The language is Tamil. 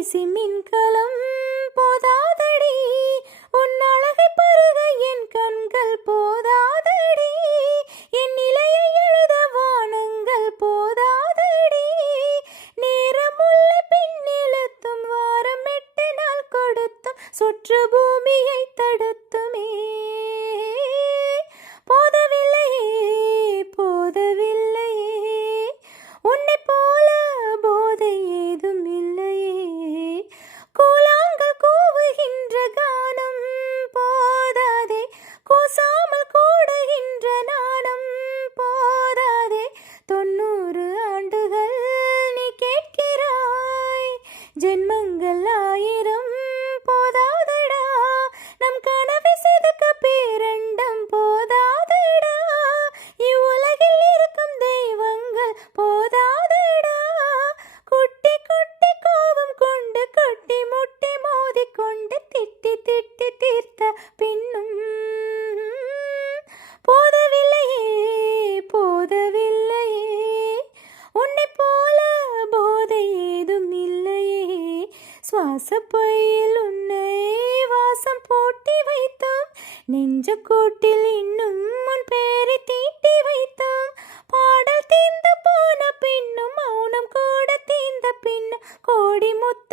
கைபேசி மின்கலம் போதாதடி, உன் அழகை பருக என் கண்கள் போதாதடி, என் நிலையை எழுத வானங்கள் போதாதடி, நேரமுள்ள பின்னிழுத்தும் வாரம் 8 நாள் கொடுத்தும் சுற்று பூமியை தடுத்துமே. போதவில்லையே போதவில்லையே, உன்னை போல போதை ஏதும் இல்லையே, கூழாங்கள் கூவுகின்ற கானம் போதாதே, கூசாமல் கூடுகின்ற நாணம் போதாதே, 90 ஆண்டுகள் நீ கேட்கிறாய், ஜென்மங்கள் 1000 போதாதடா, நம் கனவை செதுக்க பேரண்டம் போதாதடா, இவ்வுலகில் இருக்கும் தெய்வங்கள் போதாதடா, குட்டி குட்டி கோபம் கொண்டு கொட்டி முட்டி மோதிக்கொண்டு திட்டி திட்டி தீர்த்த பின்னும் போதவில்லையே போதவில்லையே, உன்னை போல போதை ஏதும் இல்லையே, சுவாசப்பையில் உன்னை வாசம் போட்டி வைத்தோம், நெஞ்ச கூட்டில் இன்னும் உன் பேரை தீட்டி வைத்தோம், பாடல் தீர்ந்து போன பின்னும் மௌனம் கூட தீர்ந்த பின்னும் கோடி முத்து